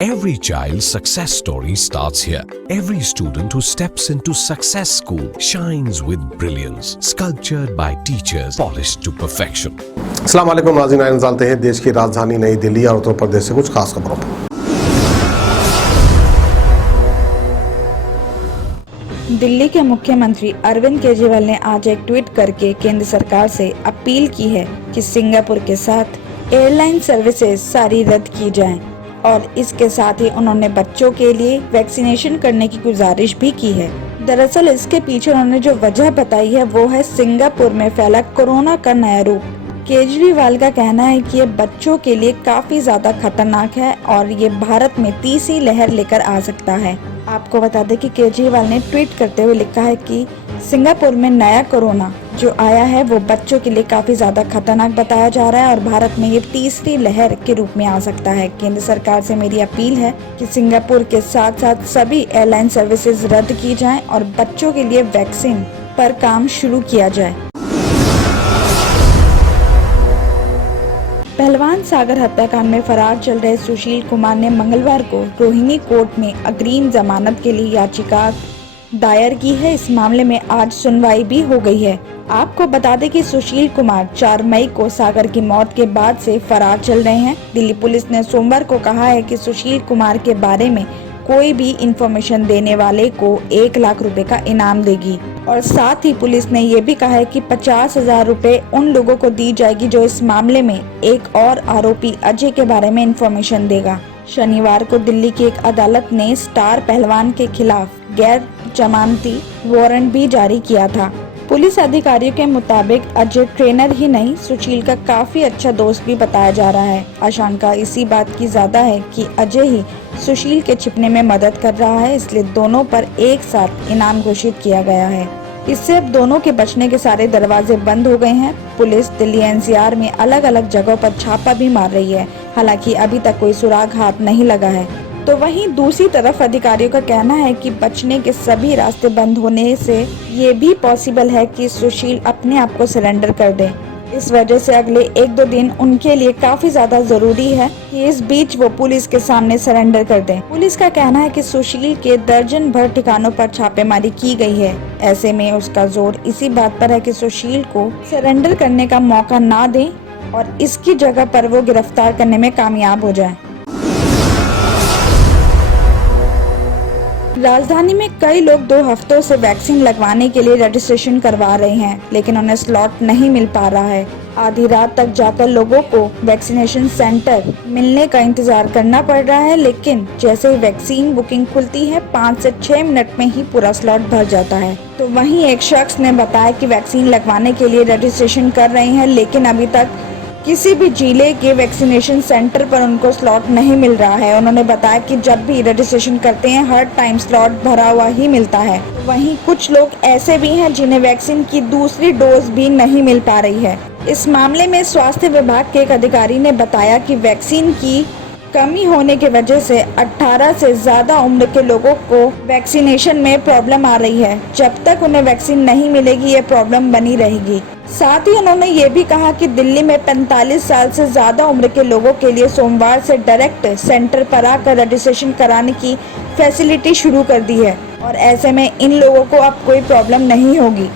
Every child's success story starts here. Every student who steps into Success School shines with brilliance, sculptured by teachers, polished to perfection. अस्सलाम वालेकुम नाज़रीन, आइए जानते हैं देश की राजधानी नई दिल्ली और उत्तर प्रदेश से कुछ खास खबरों पर। दिल्ली के मुख्यमंत्री अरविंद केजरीवाल ने आज एक ट्वीट करके केंद्र सरकार से अपील की है कि सिंगापुर के साथ एयरलाइन सर्विसेज सारी रद्द की जाएं और इसके साथ ही उन्होंने बच्चों के लिए वैक्सीनेशन करने की गुजारिश भी की है। दरअसल इसके पीछे उन्होंने जो वजह बताई है वो है सिंगापुर में फैला कोरोना का नया रूप। केजरीवाल का कहना है कि ये बच्चों के लिए काफी ज्यादा खतरनाक है और ये भारत में तीसरी लहर लेकर आ सकता है। आपको बता दें कि केजरीवाल ने ट्वीट करते हुए लिखा है कि सिंगापुर में नया कोरोना जो आया है वो बच्चों के लिए काफी ज्यादा खतरनाक बताया जा रहा है और भारत में ये तीसरी लहर के रूप में आ सकता है। केंद्र सरकार से मेरी अपील है कि सिंगापुर के साथ साथ सभी एयरलाइन सर्विसेज रद्द की जाएं और बच्चों के लिए वैक्सीन पर काम शुरू किया जाए। पहलवान सागर हत्याकांड में फरार चल रहे सुशील कुमार ने मंगलवार को रोहिणी कोर्ट में अग्रिम जमानत के लिए याचिका दायर की है। इस मामले में आज सुनवाई भी हो गई है। आपको बता दें कि सुशील कुमार 4 मई को सागर की मौत के बाद से फरार चल रहे हैं। दिल्ली पुलिस ने सोमवार को कहा है कि सुशील कुमार के बारे में कोई भी इंफॉर्मेशन देने वाले को 1 लाख रुपए का इनाम देगी और साथ ही पुलिस ने ये भी कहा है कि 50,000 रुपए उन लोगों को दी जाएगी जो इस मामले में एक और आरोपी अजय के बारे में इंफॉर्मेशन देगा। शनिवार को दिल्ली की एक अदालत ने स्टार पहलवान के खिलाफ गैर जमानती वारंट भी जारी किया था। पुलिस अधिकारियों के मुताबिक अजय ट्रेनर ही नहीं सुशील का काफी अच्छा दोस्त भी बताया जा रहा है। आशंका इसी बात की ज्यादा है कि अजय ही सुशील के छिपने में मदद कर रहा है, इसलिए दोनों पर एक साथ इनाम घोषित किया गया है। इससे अब दोनों के बचने के सारे दरवाजे बंद हो गए हैं। पुलिस दिल्ली एनसीआर में अलग अलग जगहों पर छापा भी मार रही है, हालांकि अभी तक कोई सुराग हाथ नहीं लगा है। तो वहीं दूसरी तरफ अधिकारियों का कहना है कि बचने के सभी रास्ते बंद होने से ये भी पॉसिबल है कि सुशील अपने आप को सरेंडर कर दे। इस वजह से अगले 1-2 दिन उनके लिए काफी ज्यादा जरूरी है कि इस बीच वो पुलिस के सामने सरेंडर कर दें। पुलिस का कहना है कि सुशील के दर्जन भर ठिकानों पर छापेमारी की गई है। ऐसे में उसका जोर इसी बात पर है कि सुशील को सरेंडर करने का मौका ना दें और इसकी जगह पर वो गिरफ्तार करने में कामयाब हो जाए। राजधानी में कई लोग 2 हफ्तों से वैक्सीन लगवाने के लिए रजिस्ट्रेशन करवा रहे हैं, लेकिन उन्हें स्लॉट नहीं मिल पा रहा है। आधी रात तक जाकर लोगों को वैक्सीनेशन सेंटर मिलने का इंतजार करना पड़ रहा है, लेकिन जैसे ही वैक्सीन बुकिंग खुलती है 5 से 6 मिनट में ही पूरा स्लॉट भर जाता है। तो वहीं एक शख्स ने बताया कि वैक्सीन लगवाने के लिए रजिस्ट्रेशन कर रहे हैं, लेकिन अभी तक किसी भी जिले के वैक्सीनेशन सेंटर पर उनको स्लॉट नहीं मिल रहा है। उन्होंने बताया कि जब भी रजिस्ट्रेशन करते हैं हर टाइम स्लॉट भरा हुआ ही मिलता है। वहीं कुछ लोग ऐसे भी हैं जिन्हें वैक्सीन की दूसरी डोज भी नहीं मिल पा रही है। इस मामले में स्वास्थ्य विभाग के एक अधिकारी ने बताया कि वैक्सीन की कमी होने की वजह से 18 से ज्यादा उम्र के लोगों को वैक्सीनेशन में प्रॉब्लम आ रही है। जब तक उन्हें वैक्सीन नहीं मिलेगी ये प्रॉब्लम बनी रहेगी। साथ ही उन्होंने ये भी कहा कि दिल्ली में 45 साल से ज्यादा उम्र के लोगों के लिए सोमवार से डायरेक्ट सेंटर पर आकर रजिस्ट्रेशन कराने की फैसिलिटी शुरू कर दी है और ऐसे में इन लोगों को अब कोई प्रॉब्लम नहीं होगी।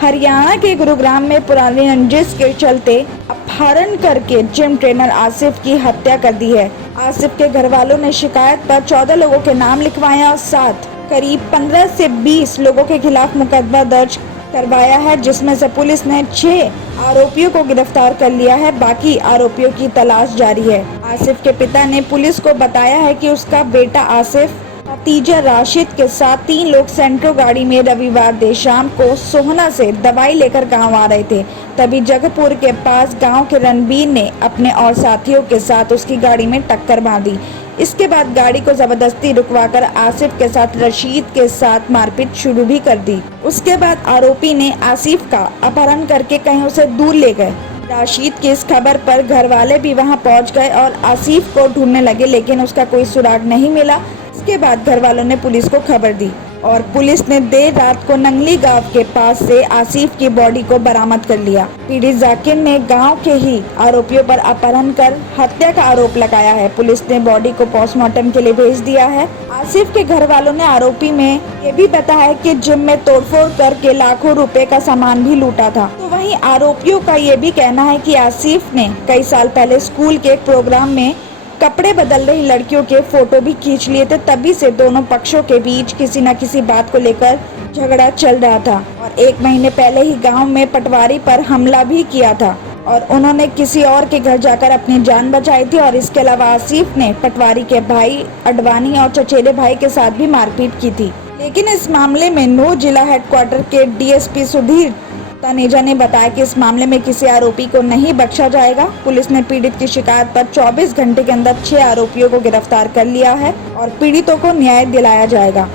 हरियाणा के गुरुग्राम में पुरानी रंजिश के चलते अपहरण करके जिम ट्रेनर आसिफ की हत्या कर दी है। आसिफ के घर वालों ने शिकायत पर 14 लोगों के नाम लिखवाया और साथ करीब 15 से 20 लोगों के खिलाफ मुकदमा दर्ज करवाया है, जिसमें से पुलिस ने 6 आरोपियों को गिरफ्तार कर लिया है। बाकी आरोपियों की तलाश जारी है। आसिफ के पिता ने पुलिस को बताया है कि उसका बेटा आसिफ भतीजा राशिद के साथ 3 लोग सेंट्रो गाड़ी में रविवार देर शाम को सोहना से दवाई लेकर गांव आ रहे थे। तभी जगहपुर के पास गांव के रणबीर ने अपने और साथियों के साथ उसकी गाड़ी में टक्कर मार दी। इसके बाद गाड़ी को जबरदस्ती रुकवाकर आसिफ के साथ रशीद के साथ मारपीट शुरू भी कर दी। उसके बाद आरोपी ने आसिफ का अपहरण करके कहीं उसे दूर ले गए। राशिद की इस खबर पर घर वाले भी वहां पहुंच गए और आसिफ को ढूंढने लगे, लेकिन उसका कोई सुराग नहीं मिला। इसके बाद घर वालों ने पुलिस को खबर दी। और पुलिस ने देर रात को नंगली गांव के पास से आसिफ की बॉडी को बरामद कर लिया। पीड़ित जाकिर ने गांव के ही आरोपियों पर अपहरण कर हत्या का आरोप लगाया है। पुलिस ने बॉडी को पोस्टमार्टम के लिए भेज दिया है। आसिफ के घर वालों ने आरोपी में ये भी बताया कि जिम में तोड़फोड़ करके लाखों रुपए का सामान भी लूटा था। तो वहीं आरोपियों का ये भी कहना है कि आसिफ ने कई साल पहले स्कूल के एक प्रोग्राम में कपड़े बदल रही लड़कियों के फोटो भी खींच लिए थे। तभी से दोनों पक्षों के बीच किसी न किसी बात को लेकर झगड़ा चल रहा था और 1 महीने पहले ही गांव में पटवारी पर हमला भी किया था और उन्होंने किसी और के घर जाकर अपनी जान बचाई थी। और इसके अलावा आसिफ ने पटवारी के भाई अडवाणी और चचेरे भाई के साथ भी मारपीट की थी। लेकिन इस मामले में नूर जिला हेडक्वार्टर के डीएसपी सुधीर तनेजा ने बताया कि इस मामले में किसी आरोपी को नहीं बख्शा जाएगा। पुलिस ने पीड़ित की शिकायत पर 24 घंटे के अंदर 6 आरोपियों को गिरफ्तार कर लिया है और पीड़ितों को न्याय दिलाया जाएगा।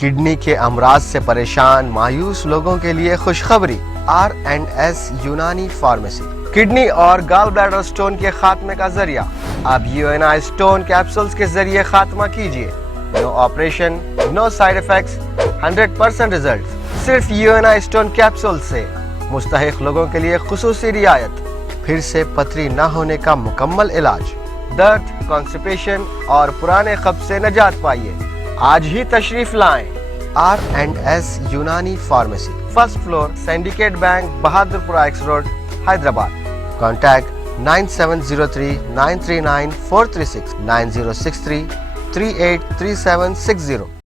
किडनी के अमराज से परेशान मायूस लोगों के लिए खुशखबरी। R&S यूनानी फार्मेसी किडनी और गॉल ब्लैडर स्टोन के खात्मे का जरिया। अब UNI स्टोन कैप्सूल्स के जरिए खात्मा कीजिए। No operation, no side effects, 100% result. सिर्फ UNI स्टोन कैप्सूल से मुस्तहिक लोगों के लिए खुसूसी रियायत। फिर से पथरी न होने का मुकम्मल इलाज। दर्द, कॉन्स्टिपेशन और पुराने कब्ज से निजात पाइए। आज ही तशरीफ लाएं। R&S यूनानी pharmacy, first floor, syndicate bank, Bahadurpura x road, Hyderabad. Contact 9703 939 436 9063 383760।